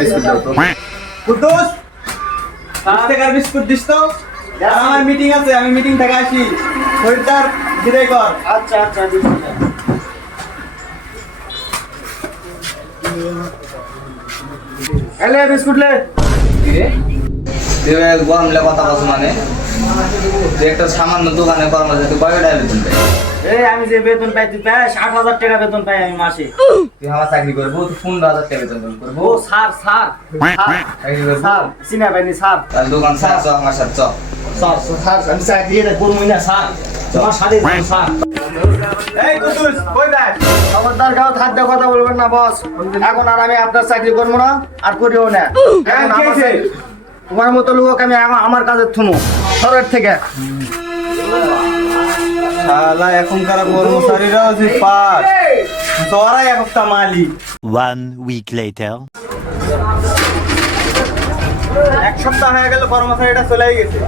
Biscuit দাও তো। কুদ্দুস 20 টাকার বিস্কুট দিস তো। আমার মিটিং আছে, আমি মিটিং থেকে আসি। খরিদ্দার বিদায় কর। আচ্ছা আচ্ছা দিচ্ছি। এলে বিস্কুট লে। কি রে? তুই গরম লে কথা বলছ মানে? তুই একটা সামান্য দোকানে কর্মচারী তুই কয় টাকা বেতন পাই? এই আমি যে বেতন পাই তুই পাস 8,000 টাকা বেতন পাই আমি মাসে। তুই আমার চাকরি করবো, তুই 15,000 টাকা বেতন করবো। ও স্যার স্যার চাকরি করবো? স্যার চিনা পাইনি স্যার। তাহলে দোকান স্যার চ আমার সাথে চ। স্যার স্যার আমি চাকরি এটা করবো না স্যার। তোমার সাথে যাবো স্যার। এই কুদ্দুস কই যাস? খবরদার কাউ খাদ্য কথা বলবেন না বস। এখন আর আমি আপনার চাকরি করবো না আর করিও না। এখন কি আমার হয়েছে? তোমার মতো লোক আমি আমার কাজে থুমু শহরের থেকে। শালা এখনকার কর্মচারীরাও যে পাস। তোরাই একটা মালিক। 1 week later. এক সপ্তাহ হয়ে গেল কর্মচারীটা চলেই গেছে।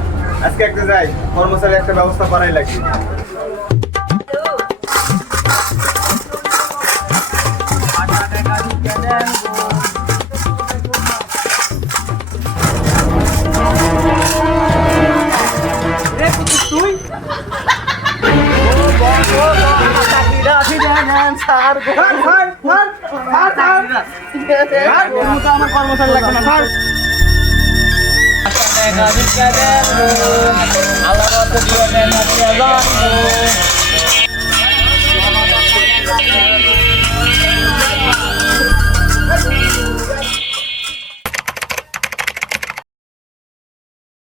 আজকে একটা যাই, কর্মচারী একটা ব্যবস্থা করাই লাগবে। আমার কর্মচারী লাগবে না স্যার। আল্লাহ